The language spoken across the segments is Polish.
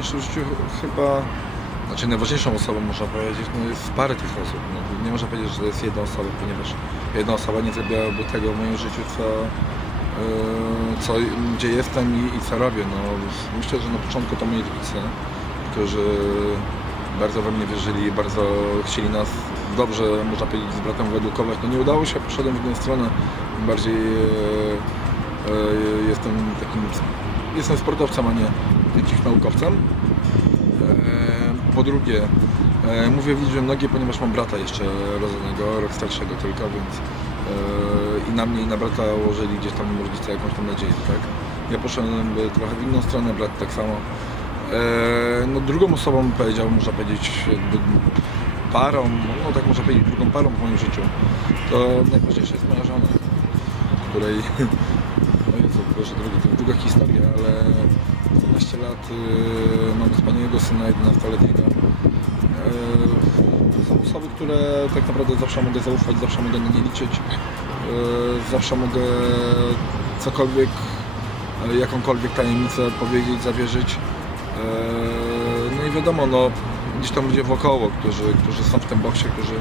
najważniejsze w życiu chyba, znaczy najważniejszą osobą można powiedzieć, no jest parę tych osób. No, nie można powiedzieć, że to jest jedna osoba, ponieważ jedna osoba nie zrobiłaby tego w moim życiu, co, yy, co gdzie jestem i, i co robię. No, myślę, że na początku to moi rodzice, którzy bardzo we mnie wierzyli, bardzo chcieli nas dobrze, można powiedzieć, z bratem wyedukować. No nie udało się, poszedłem w inną stronę, bardziej e, e, jestem takim, jestem sportowcem, a nie jakimś naukowcem. E, Po drugie, e, mówię w liczbie ponieważ mam brata jeszcze rodzonego, rok starszego tylko, więc e, i na mnie i na brata ułożyli gdzieś tam rodzice jakąś tam nadzieję, tak? Ja poszedłem trochę w inną stronę, brat tak samo. No drugą osobą powiedziałbym, można powiedzieć, parą, no tak można powiedzieć, drugą parą w moim życiu, to najważniejsza jest moja żona, której, no Jezu, Boże drogi, to długa historia, ale 12 y, mam wspaniałego syna 11-letniego. Y, To są osoby, które tak naprawdę zawsze mogę zaufać, zawsze mogę na nie liczyć, y, zawsze mogę cokolwiek, y, jakąkolwiek tajemnicę powiedzieć, zawierzyć. Y, No i wiadomo, no, gdzieś tam ludzie wokoło, którzy, którzy są w tym boksie, którzy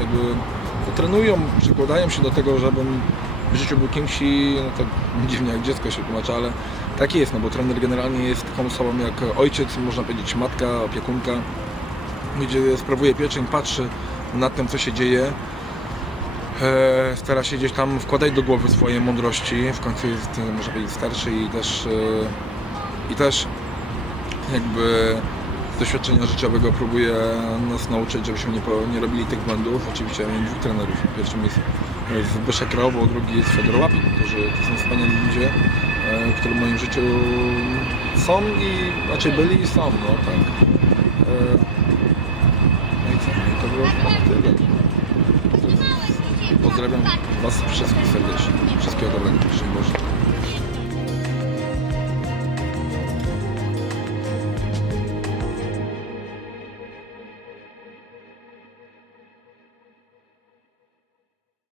jakby no, trenują, przykładają się do tego, żebym w życiu był kimś i no tak dziwnie jak dziecko się tłumaczy, ale tak jest, no bo trener generalnie jest taką osobą jak ojciec, można powiedzieć matka, opiekunka, gdzie sprawuje pieczeń, patrzy nad tym, co się dzieje, e, stara się gdzieś tam wkładać do głowy swoje mądrości, w końcu jest, e, można powiedzieć, starszy i też, e, i też jakby z doświadczenia życiowego próbuje nas nauczyć, żebyśmy nie, nie robili tych błędów. Oczywiście miałem dwóch trenerów. Pierwszym jest jest Zbyszek Robo, drugi jest Fedor Łapik, którzy to są wspaniali ludzie, e, którzy w moim życiu są i raczej byli i są, no tak. E, No i co? No i to było tyle. Pozdrawiam Was wszystkich serdecznie. Wszystkiego dobrego. Boże.